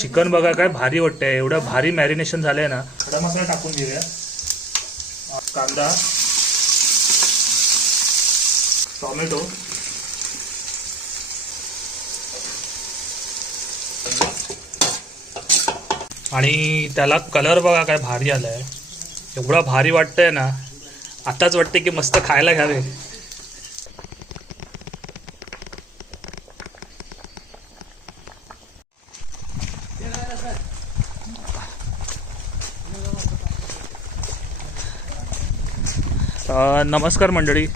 Chicken बघा काय भारी वाटतंय. एवढं भारी मॅरिनेशन झालंय ना. खडा मसाला टाकून घेऊया. कांदा टोमॅटो आणि त्याला कलर बघा काय भारी आलाय. एवढा भारी वाटतंय ना. आताच वाटते की मस्त खायला घ्यावे. नमस्कार मंडळी.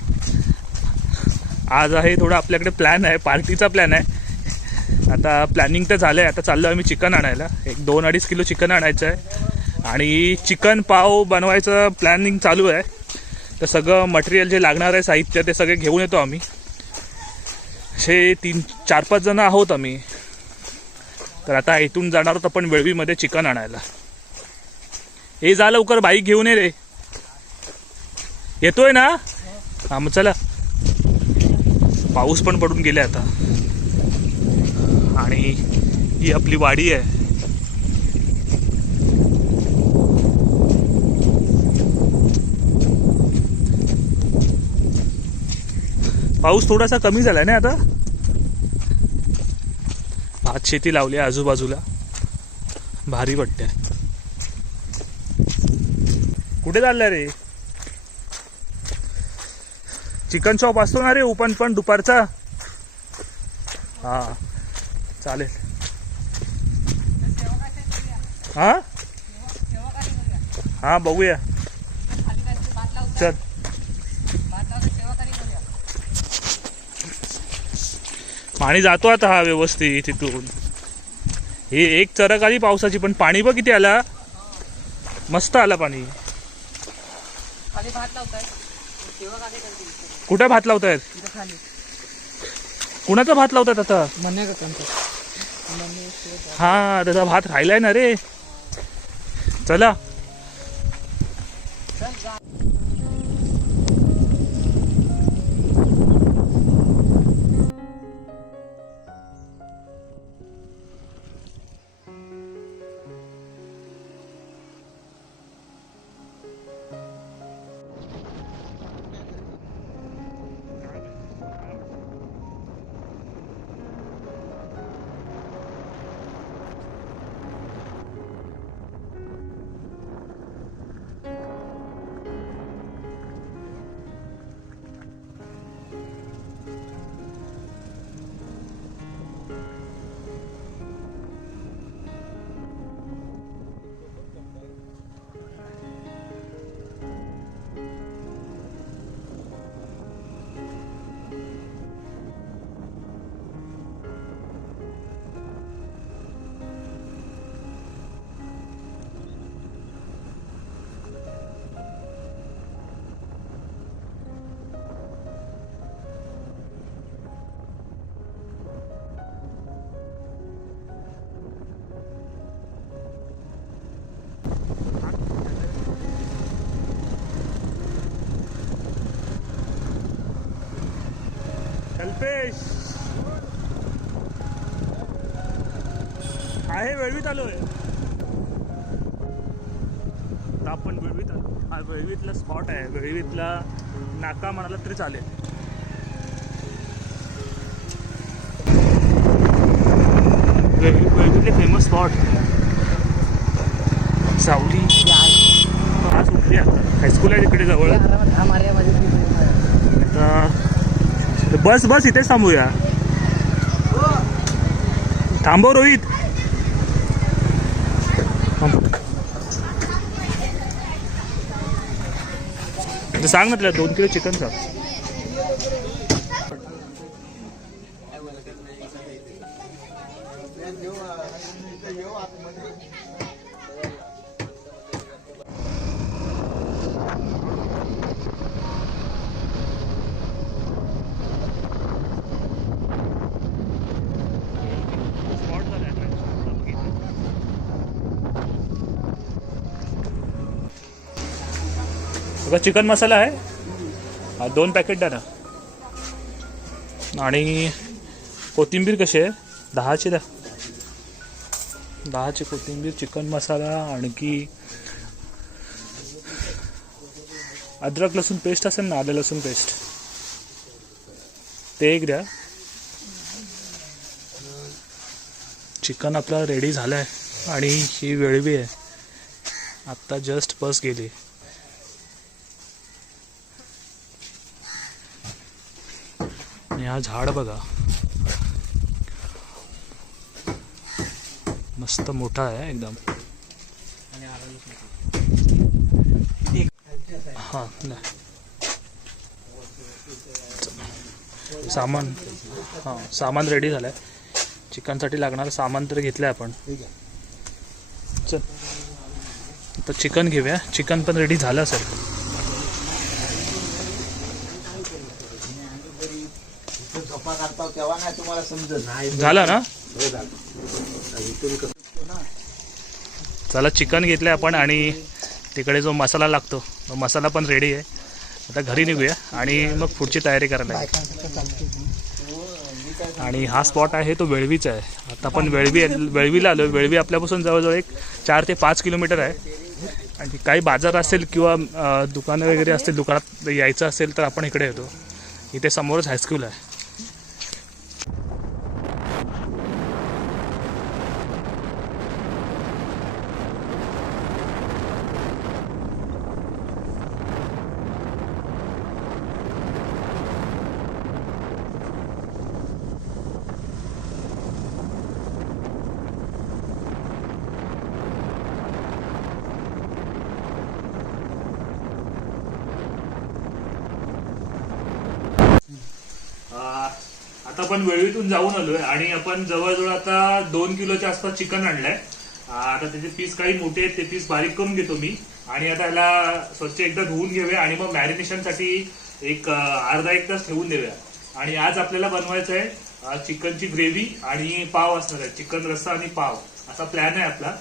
आज आहे थोडा आपल्याकडे प्लॅन आहे पार्टीचा प्लॅन आहे. आता प्लॅनिंग तर झालं आहे आता चाललो आम्ही चिकन आणायला. एक दोन अडीच किलो चिकन आणायचं आहे. आणि चिकन पाव बनवायचं प्लॅनिंग चालू आहे. तर सगळं मटेरियल जे लागणार आहे साहित्य ते सगळे घेऊन येतो आम्ही. असे तीन चार पाच जण आहोत आम्ही. तर आता इथून जाणार आहोत आपण वेळवीमध्ये चिकन आणायला. हे जा लवकर बाईक घेऊन ये रे. येतोय ना? हा मग चला. पाऊस पण पडून गेले आता. आणि ही आपली वाडी आहे. पाऊस थोडासा कमी झालाय ना आता? भात शेती लावली आहे आजूबाजूला. भारी वाटते कुठे चाललं रे? चिकन शॉप असतो ना रे ओपन पण दुपारचा. हा चालेल. हा? हा बघूया. चल. पाणी जातो आता हा व्यवस्थित तिथून ही एक चरक आली पावसाची पण पाणी बघ किती आला. मस्त आला पाणी. कुठे भात लावतायत? कुणाचा भात लावतात आता? हा त्याचा भात राहिलाय ना रे. चला. कल्पेश आहे वेळवीत आलोय. आता आपण वेळवीत आलो. हा वेळवीतला स्पॉट आहे. वेळवीतला नाका म्हणाला तरी चालेल. वेळवी वेळवीतले फेमस स्पॉट सावली. आज उठली आता. हायस्कूल आहे तिकडे जवळ. आता बस बस इथेच थांबूया. थांबव रोहित. थांब. तर सांग ना तुला दोन किलो चिकन सांग बघा चिकन मसाला आहे. दोन पॅकेट द्या ना. आणि कोथिंबीर कशी आहे? दहाची द्या दहाची कोथिंबीर चिकन मसाला आणखी अद्रक लसूण पेस्ट असेल ना आले लसूण पेस्ट ते एक द्या. चिकन आपला रेडी झालं आहे आणि ही वेळवी आहे. आत्ता जस्ट बस गेली. हा झाड बघा. मस्त मोठा आहे एकदम. हां नाही. सामान हां सामान रेडी झालं आहे चिकनसाठी लागणारं सामान तर घेतलं आहे. आपण चल. आता चिकन घेऊया. चिकन पण रेडी झालं असेल गप्पा काढता तेव्हा नाही तुम्हाला समजत नाही झालं ना? चला चिकन घेतलं आपण आणि तिकडे जो मसाला लागतो तो मसाला पण रेडी आहे. आता घरी निघूया आणि मग पुढची तयारी करायला. आणि हा स्पॉट आहे तो वेळवीचा आहे. आता आपण वेळवी वेळवीला आलो वेळवी आपल्यापासून जवळजवळ एक चार ते पाच किलोमीटर आहे. आणि काही बाजार असेल किंवा दुकानं वगैरे असतील दुकानात यायचं असेल तर आपण इकडे येतो. इथे समोरच हायस्कूल आहे. आता आपण वेळवीतून जाऊन आलोय आणि आपण जवळजवळ आता दोन किलोच्या आसपास चिकन आणलंय. आता त्याचे पीस काही मोठे आहेत ते पीस बारीक करून घेतो मी. आणि आता याला स्वच्छ एकदा धुवून घेऊया आणि मग मॅरिनेशनसाठी एक अर्धा एक तास ठेवून देऊया. आणि आज आपल्याला बनवायचं आहे चिकनची ग्रेव्ही आणि पाव असणार आहे चिकन रस्सा आणि पाव. असा प्लॅन आहे आपला.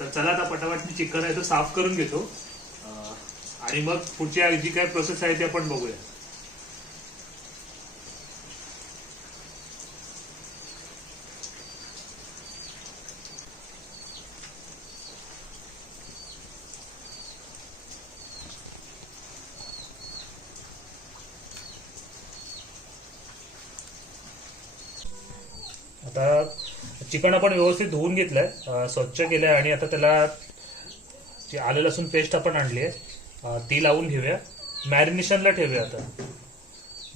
तर चला आता पटापट मी चिकन आहे तो साफ करून घेतो. आणि मग पुढची जी काय प्रोसेस आहे ती आपण बघूया आता चिकन आपण व्यवस्थित धुवून घेतलंय अं, स्वच्छ केलंय आणि आता त्याला जी आलं लसूण पेस्ट आपण आणली आहे ती लावून घेऊया. मॅरिनेशनला ठेवूया आता.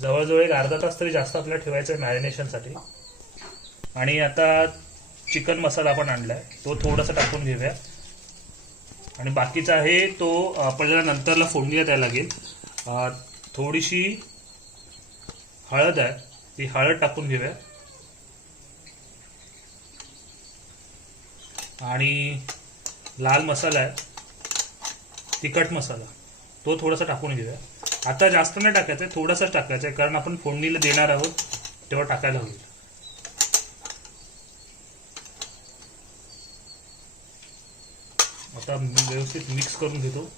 जवळजवळ एक अर्धा तास तरी जास्त आपल्याला ठेवायचं आहे मॅरिनेशनसाठी. आणि आता चिकन मसाला आपण आणलाय तो थोडासा टाकून घेऊया. आणि बाकीचा आहे तो आपल्याला नंतरला फोडणीला द्यायला लागेल. थोडीशी हळद आहे ती हळद टाकून घेऊया. आणि लाल मसाला आहे तिखट मसाला तो थोडासा टाकून घेऊया. आता जास्त नाही टाकायचा आहे थोडासाच टाकायचा आहे कारण आपण फोडणीला देणार आहोत तेव्हा टाकायला होईल आता व्यवस्थित मिक्स करून घेतो.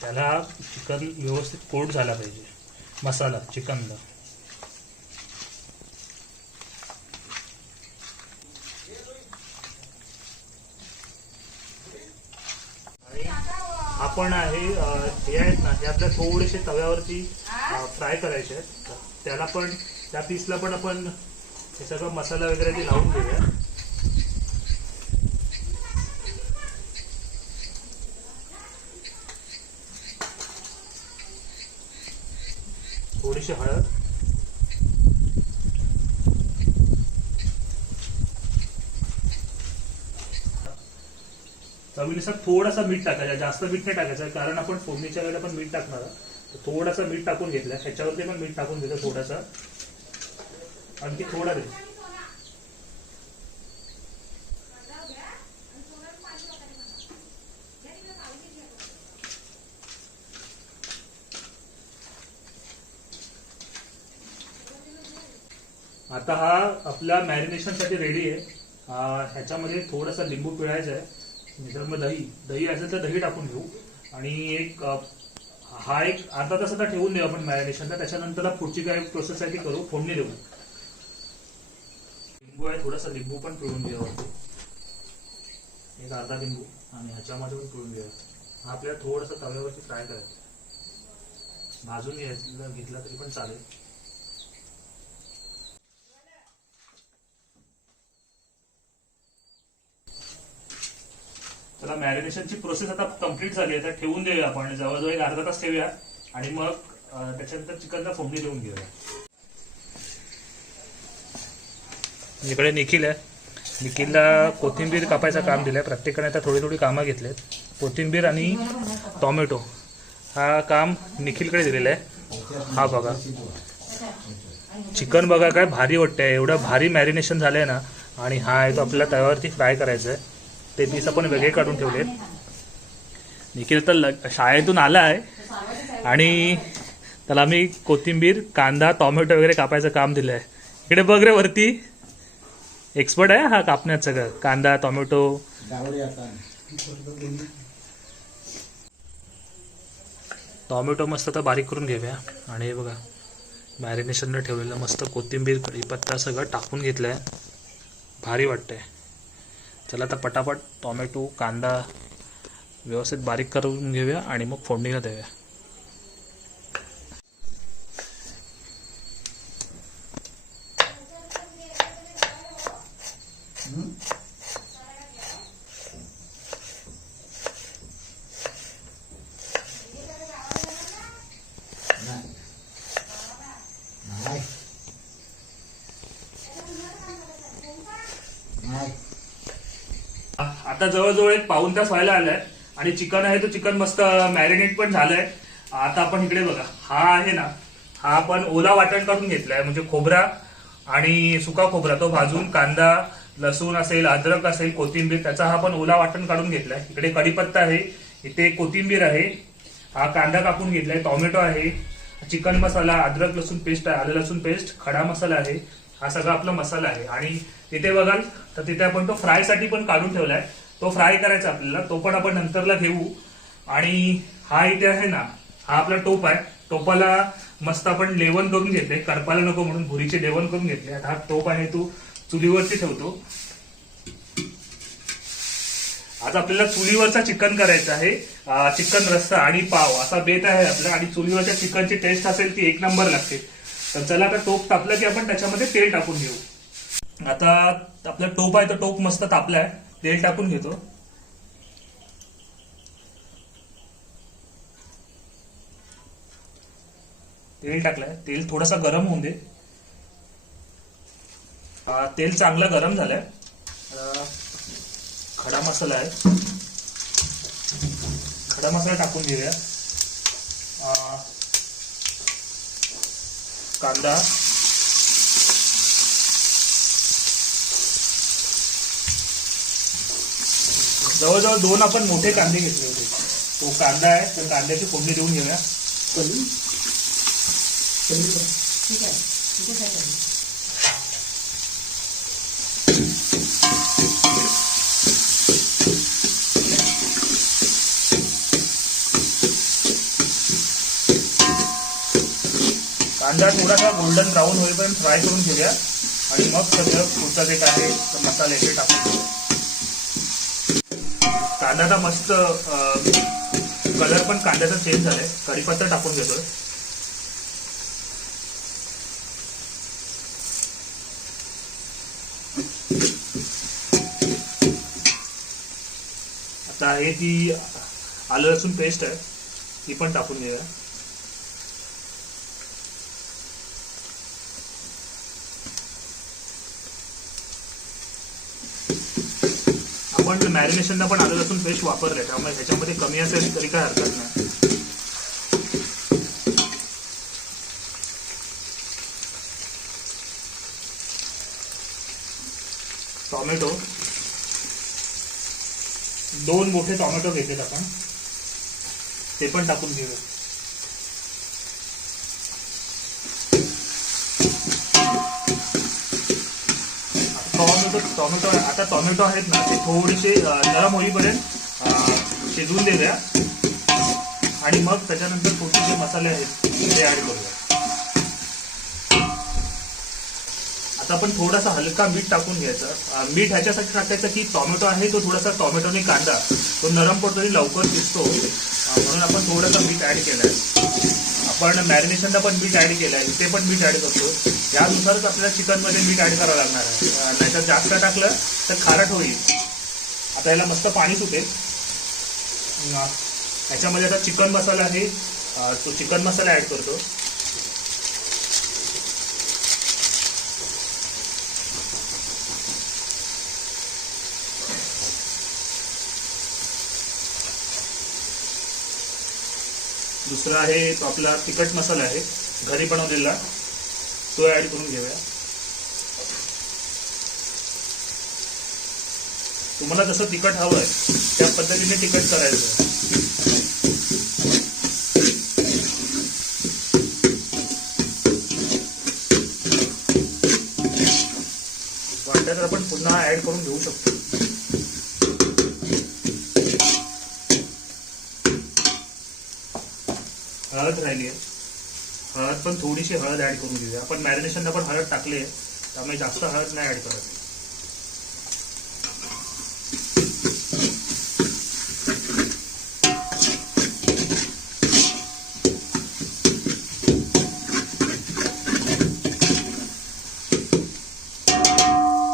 त्याला चिकन व्यवस्थित कोट झाला पाहिजे मसाला चिकनला. आपण आहे हे आहेत ना हे आपल्या थोडेसे तव्यावरती फ्राय करायचे आहेत. त्याला पण त्या पीसला पण आपण हे सगळं मसाला वगैरे ते लावून घेऊया थोडीशी हळद चवीनुसार थोडासा मीठ टाकायचा जास्त मीठ नाही टाकायचं कारण आपण फोडणीच्या वेळेला पण मीठ टाकणार थोडासा मीठ टाकून घेतलं ह्याच्यावरती पण मीठ टाकून घेतलं थोडासा. आणखी थोडा दे आता हा आपला मॅरिनेशनसाठी रेडी आहे. ह्याच्यामध्ये थोडासा लिंबू पिळायचा आहे. मित्र मग दही दही असेल तर दही टाकून घेऊ. आणि एक हा एक अर्धा तास आता ठेवून देऊ आपण मॅरिनेशनला. त्याच्यानंतर पुढची काय प्रोसेस आहे ती करू. फोडणी देऊ. लिंबू आहे थोडासा लिंबू पण पिळून घेऊ एक अर्धा लिंबू. आणि ह्याच्यामध्ये पण पिळून घेऊया हा आपल्याला थोडंसं तव्यावरती फ्राय करायचं. भाजून घ्यायचं घेतला तरी पण चालेल. त्याला मॅरिनेशनची प्रोसेस आता कंप्लीट झाली आहे ठेवून देऊया आपण. जवळजवळ एक अर्धा तास ठेवूया. आणि मग त्याच्यानंतर चिकनला फोडणी देऊन घेऊया. इकडे निखिल आहे. निखिलला कोथिंबीर कापायचं काम दिलंय. प्रत्येकाने आता थोडी थोडी कामं घेतलेत. कोथिंबीर आणि टोमॅटो. हा काम निखिलकडे दिलेला आहे. हा बघा. चिकन बघा काय भारी वाटतंय. एवढं भारी मॅरिनेशन झालंय ना. आणि हा आहे तो आपल्याला तव्यावरती फ्राय करायचं आहे ते पीस आपण वेगळे काढून ठेवले निखिल तर शाळेतून आला आहे आणि त्याला आम्ही कोथिंबीर कांदा टोमॅटो वगैरे कापायचं काम दिलं आहे इकडे बघ रे वरती. एक्सपर्ट आहे हा कापण्यात सगळं. कांदा टोमॅटो. टॉमॅटो मस्त आता बारीक करून घेऊया. आणि हे बघा मॅरिनेशनला ठेवलेलं मस्त कोथिंबीर कढीपत्ता सगळं टाकून घेतलं आहे भारी वाटतंय. चला आता पटापट टॉमॅटो कांदा व्यवस्थित बारीक करून घेऊया आणि मग फोडणीला देऊया नाही नाही नाही आता जवळजवळ एक पाऊन तास व्हायला आलाय. आणि चिकन आहे तो चिकन मस्त मॅरिनेट पण झालंय. आता आपण इकडे बघा. हा आहे ना हा आपण ओला वाटण काढून घेतलाय. म्हणजे खोबरा आणि सुका खोबरा. तो भाजून कांदा लसूण असेल अद्रक असेल कोथिंबीर त्याचा हा आपण ओला वाटण काढून घेतलाय. इकडे कढीपत्ता आहे इथे कोथिंबीर आहे. हा कांदा कापून घेतलाय टोमॅटो आहे चिकन मसाला अद्रक लसूण पेस्ट आहे आलं लसूण पेस्ट खडा मसाला आहे. हा सगळा आपला मसाला आहे. आणि तिथे बघाल तर तिथे आपण तो फ्रायसाठी पण काढून ठेवलाय. तो फ्राय करायचा आपल्याला तो पण आपण नंतरला घेऊ. आणि हा इथे आहे ना हा आपला टोप आहे. टोपाला मस्त आपण लेवण करून घेतले. करपाला नको म्हणून भुरीचे लेवण करून घेतले. आता हा टोप आहे तो चुलीवरती ठेवतो. आज आपल्याला चुलीवरचा चिकन करायचं आहे. चिकन रस्सा आणि पाव असा बेत आहे आपला. आणि चुलीवरच्या चिकनची टेस्ट असेल ती एक नंबर लागते. तर चला आता टोप तापलं की आपण त्याच्यामध्ये तेल टाकून घेऊ. आता आपला टोप आहे तर टोप मस्त तापलाय. तेल टाकून घेतो. तेल टाकलंय. तेल थोडासा गरम होऊन दे. तेल चांगलं गरम झालंय. अं, खडा मसाला आहे. खडा मसाला टाकून घेऊया. अं, कांदा. जवळजवळ दोन आपण मोठे कांदे घेतले होते. तो कांदा आहे तर कांद्याची फोडणी देऊन घेऊया. ठीक आहे ठीक आहे. काय कांदा थोडासा गोल्डन ब्राऊन होईपर्यंत फ्राय करून घेऊया. आणि मग सगळं पुढचं जे काय आहे तर मसाले ते टाकून घेऊया. कांद्याचा मस्त कलर पण कांद्याचा चेंज झालाय. कढीपत्ता टाकून घेतोय. आता आहे ती आलं लसूण पेस्ट आहे ती पण टाकून घेऊया आपण मॅरिनेशनला पण आलं लसूण फ्रेश वापरलंय त्यामुळे ह्याच्यामध्ये कमी असेल तरी काय हरकत नाही. टॉमॅटो. दोन मोठे टॉमॅटो घेतलेत आपण. ते पण टाकून घेऊया टॉमॅटो आता टॉमॅटो आहेत ना ते थोडेसे नरम होईपर्यंत शिजवून देऊया. आणि मग त्याच्यानंतर पुढचे जे मसाले आहेत ते ऍड करूया. आता आपण थोडासा हलका मीठ टाकून घ्यायचं. मीठ ह्याच्यासाठी टाकायचं की टोमॅटो आहे तो थोडासा टोमॅटो आणि कांदा तो नरम पडतो आणि लवकर शिजतो. म्हणून आपण थोडासा मीठ ऍड आहे आपण मॅरिनेशनला पण मीठ ऍड आहे ते पण मीठ ऍड करतो. यानुसारच आपल्याला चिकनमध्ये मीठ ऍड करावं लागणार आहे. नाहीतर जास्त टाकलं तर खारट होईल. आता याला मस्त पाणी सुटेल. याच्यामध्ये आता चिकन मसाला आहे. तो चिकन मसाला ऍड करतो. दुसरा आहे तो आपला तिखट मसाला आहे. घरी बनवलेला. तो ऍड करून घेऊया. तुम्हाला जसं तिखट हवं आहे त्या पद्धतीने तिखट करायचं. वाटलं तर आपण पुन्हा ऍड करून घेऊ शकतो. हळद राहिली आहे. हळद पण थोडीशी हळद ऍड करून घेऊया. आपण मॅरिनेशनला पण हळद टाकली आहे त्यामुळे जास्त हळद नाही ऍड करत.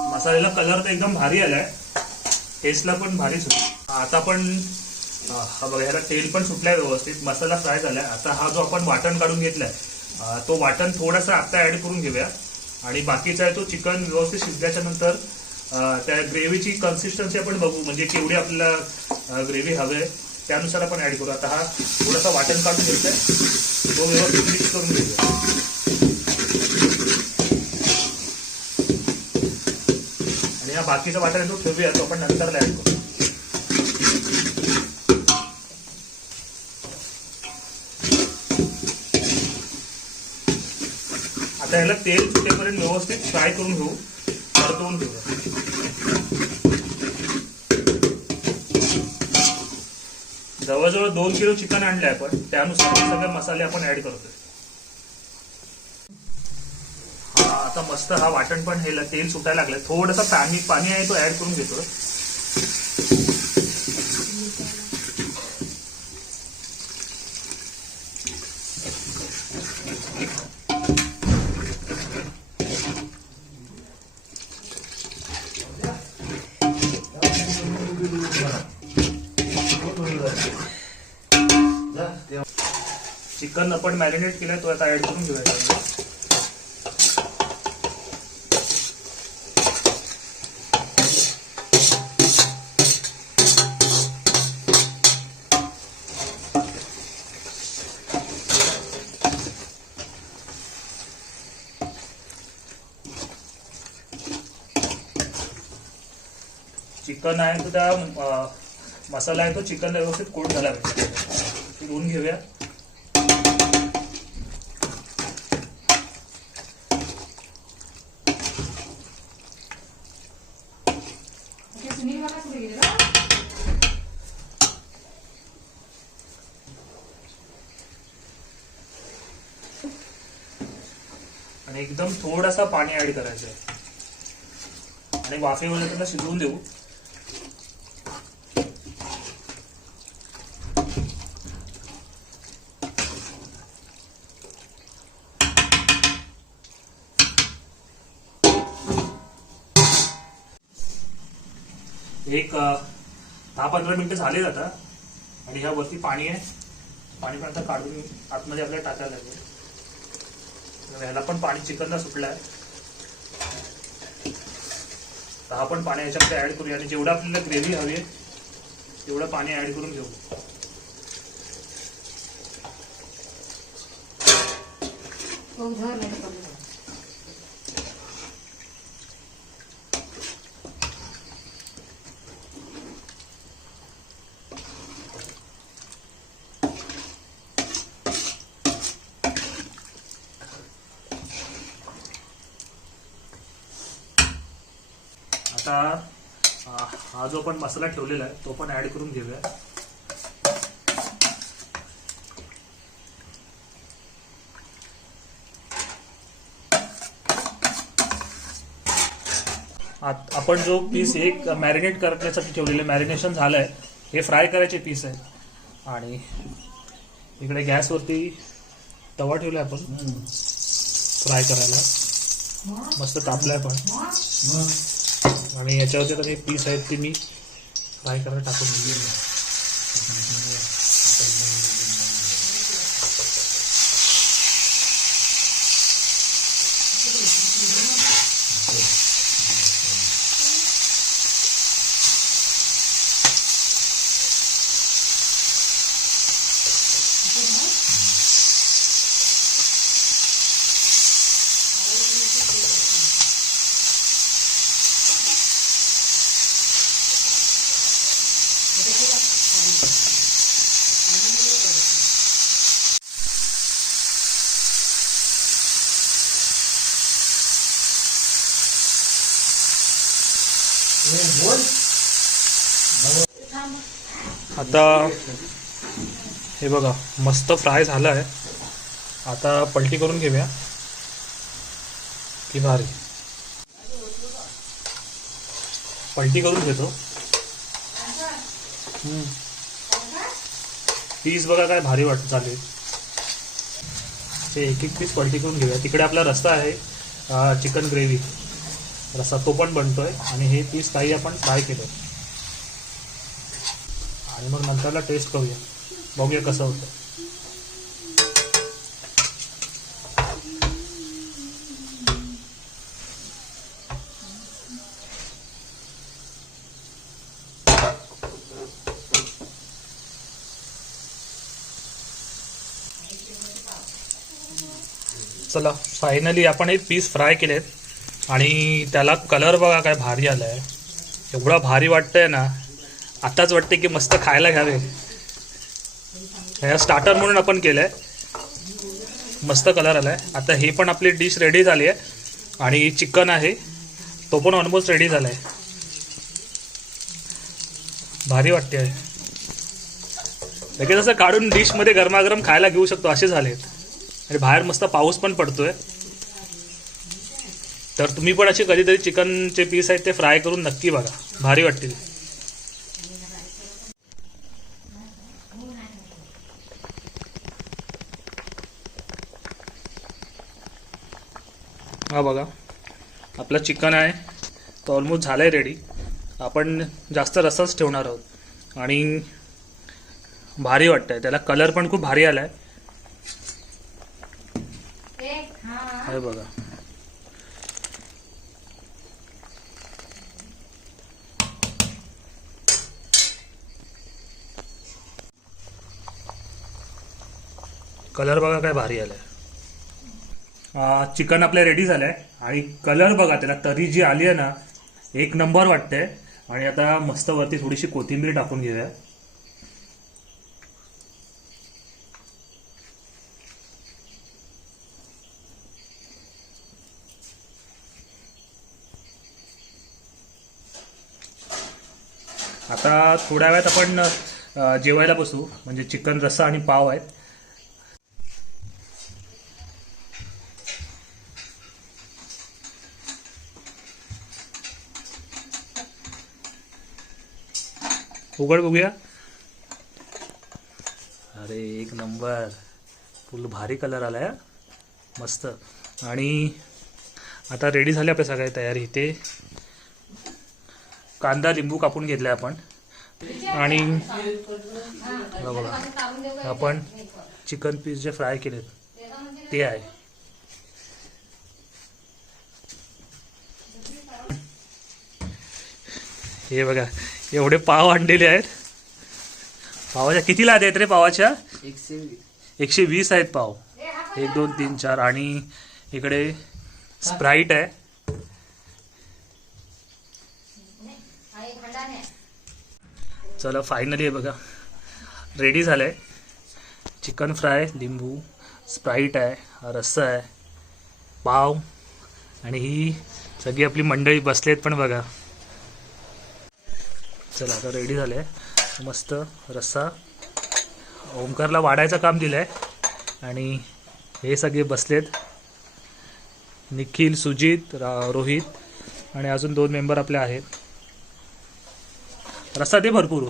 मसाल्याला कलर तर एकदम भारी आलाय. टेस्टला पण भारी सुट आता पण हा बघा ह्याला तेल पण सुटलाय व्यवस्थित. मसाला फ्राय झालाय. आता हा जो आपण वाटण काढून घेतलाय तो वाटण थोडासा आत्ता ऍड करून घेऊया. आणि बाकीचा आहे तो चिकन व्यवस्थित शिजल्याच्या नंतर त्या ग्रेव्हीची कन्सिस्टन्सी आपण बघू. म्हणजे केवढी आपल्याला ग्रेव्ही हवी आहे त्यानुसार आपण ऍड करू. आता हा थोडासा वाटण काढून घेतोय आहे तो व्यवस्थित मिक्स करून घेऊया. आणि हा बाकीचा वाटण जो ठेवूया तो आपण नंतरला ऍड करू. आता याला तेल सुटेपर्यंत व्यवस्थित फ्राय करून घेऊ. परतवून घेऊया. जवळजवळ दोन किलो चिकन आणले आपण. त्यानुसार सगळे मसाले आपण ऍड करतोय. हा आता मस्त हा वाटण पण हे तेल सुटायला लागलं थोडंसं पाणी पाणी आहे तो ऍड करून घेतो केला तो आता ऍड करून घेऊया. चिकन आहे तो त्या मसाला आहे तो चिकन व्यवस्थित कोट झाला पाहिजे. ते घेऊया. एकदम थोडासा पाणी ऍड करायचं आहे आणि वाफेवर त्यांना शिजवून देऊ. एक दहा पंधरा मिनिटं झाले आता. आणि ह्यावरती पाणी आहे. पाणी पण आता काढून आतमध्ये आपल्याला टाकायला लागेल. ह्याला पण पाणी चिकनला सुटलं आहे हा पण पाणी याच्यामध्ये ऍड करूया. आणि जेवढं आपल्याला ग्रेव्ही हवी आहे तेवढं पाणी ऍड करून घेऊ. हो आता हा जो आपण मसाला ठेवलेला आहे तो पण ऍड करून घेऊया. आपण जो पीस एक मॅरिनेट करण्यासाठी ठेवलेले मॅरिनेशन झालंय हे फ्राय करायचे पीस आहे आणि इकडे गॅसवरती तवा ठेवलाय आपण. फ्राय करायला. मस्त तापलाय पण. आणि याच्यावरती आता काही पीस आहेत ते मी फ्राय करायला टाकून दिली आता हे बघा मस्त फ्राय झालं आहे आता पलटी करून घेऊया. की भारी. पलटी करून घेतो. पीस बघा काय भारी वाटत चालेल ते एक एक पीस पलटी करून घेऊया. तिकडे आपला रस्ता आहे चिकन ग्रेव्ही. रस्सा तो पण बनतोय आणि हे पीस काही आपण फ्राय केलं आणि मग नंतरला टेस्ट करूया. बघूया कसं होतं चला फायनली आपण एक पीस फ्राय केलेत. आणि त्याला कलर बघा काय भारी आला आहे एवढा भारी वाटतंय ना आताच वाटते की मस्त खायला घ्यावे. ह्या स्टार्टर म्हणून आपण केलं आहे मस्त कलर आलाय. आता हे पण आपली डिश रेडी झाली आहे आणि चिकन आहे. तो पण ऑलमोस्ट रेडी झाला आहे भारी वाटते आहे लगेच असं काढून डिशमध्ये गरमागरम खायला घेऊ शकतो असे झाले आहेत आणि बाहेर मस्त पाऊस पण पडतो आहे तर तुम्ही पण असे कधीतरी चिकनचे पीस आहेत ते फ्राय करून नक्की बघा. भारी वाटतील. हा बघा. आपलं चिकन आहे. तो ऑलमोस्ट झालं आहे रेडी आपण जास्त रसाच ठेवणार आहोत. आणि भारी वाटतं आहे त्याला कलर पण खूप भारी आला आहे हे बघा. कलर बघा काय भारी आलाय. चिकन आपल्या रेडी झालंय. आणि कलर बघा त्याला तरी जी आली आहे ना एक नंबर वाटते आणि आता मस्त वरती थोडीशी कोथिंबीर टाकून घेऊया. आता थोड्या वेळात आपण जेवायला बसू. म्हणजे चिकन रस्सा आणि पाव आहेत. उघड बघूया. अरे एक नंबर. फुल भारी कलर आलाय हा. मस्त. आणि आता रेडी झाली आपल्या सगळ्या तयारी. इथे कांदा लिंबू कापून घेतलाय आपण. आणि बघा आपण चिकन पीस जे फ्राय केलेत ते आहे. हे बघा एवढे पाव आणलेले आहेत. पावाच्या किती लाद आहेत रे पावाच्या? एकशे वीस आहेत पाव. एक दोन तीन चार. आणि इकडे स्प्राईट आहे. चला फायनली आहे बघा. रेडी झालं आहे चिकन फ्राय लिंबू स्प्राईट आहे रस्सा आहे पाव. आणि ही सगळी आपली मंडळी बसलेत पण बघा. चला आता रेडी झालं. आहे मस्त रस्सा. ओंकारला वाढायचं काम दिलं आहे आणि हे सगळे बसलेत. निखिल सुजित रा रोहित आणि अजून दोन मेंबर आपले आहेत. रस्सा दे भरपूर.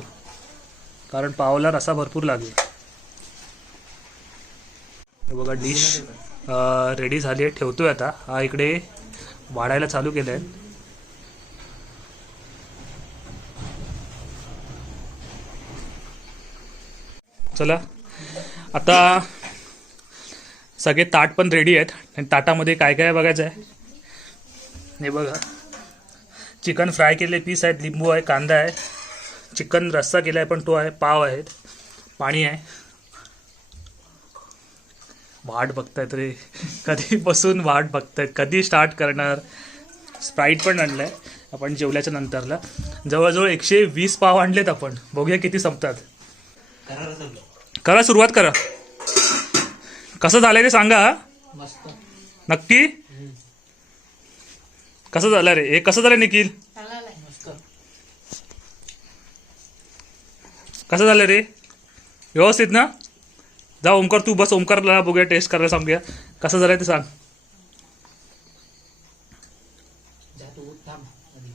कारण पावला रसा भरपूर लागेल. हे बघा डिश रेडी झाली आहे. ठेवतोय आता. हा इकडे वाढायला चालू केलं आहे चला. आता सगळे ताट पण रेडी आहेत. आणि ताटामध्ये काय काय बघायचं आहे? हे बघा. चिकन फ्राय केले पीस आहेत. लिंबू आहे कांदा आहे. चिकन रस्सा केला आहे पण तो आहे पाव आहेत. पाणी आहे. वाट बघतायत रे. कधी बसून वाट बघतायत. कधी स्टार्ट करणार? स्प्राईट पण आणलं आहे आपण जेवल्याच्या नंतरला. जवळजवळ एकशे वीस पाव आणलेत आपण. बघूया किती संपतात. करा सुरुवात करा. कसं झालंय ते सांगा? मस्त. नक्की? कसं झालं रे? हे कसं झालं निखिल? कसं झालं रे? व्यवस्थित ना? जा ओमकार तू बस ओमकारला बघूया टेस्ट करायला सांगूया. कसं झालंय ते सांग जा तू थांब आधी.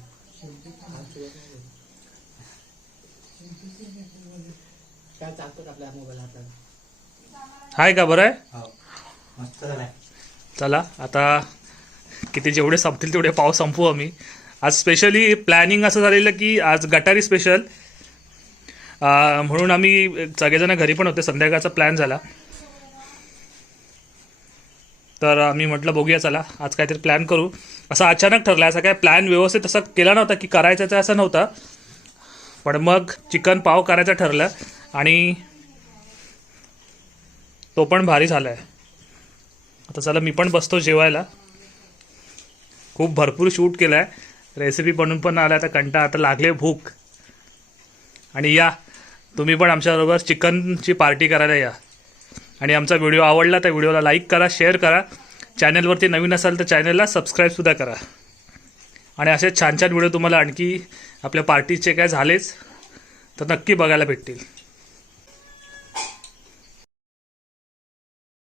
काय चालतं का आपल्या मोबाईल हाय का बरं? आहे हो. मस्त झालाय. चला आता किती जेवढे संपतील तेवढे पाव संपवू आम्ही. आज स्पेशली प्लॅनिंग असं झालेलं की आज गटारी स्पेशल म्हणून आम्ही सगळेजण घरी पण होते संध्याकाळचा प्लॅन झाला. तर आम्ही म्हटलं बघूया चला आज काहीतरी प्लॅन करू. असं अचानक ठरलं असा काय प्लॅन व्यवस्थित असं केला नव्हता की करायचं असं नव्हतं. पण मग चिकन पाव करायचं ठरलं आणि तो पण भारी झाला आहे आता चला मी पण बसतो जेवायला. खूप भरपूर शूट केलं आहे रेसिपी बनून पण आला आता कंटा आता लागले भूक. आणि या तुम्ही पण आमच्याबरोबर चिकनची पार्टी करायला या. आणि आमचा व्हिडिओ आवडला तर व्हिडिओला लाईक करा शेअर करा. चॅनलवरती नवीन असाल तर चॅनलला सबस्क्राईबसुद्धा करा. आणि असे छान छान व्हिडिओ तुम्हाला आणखी आपल्या पार्टीचे काय झालेच तर नक्की बघायला भेटतील.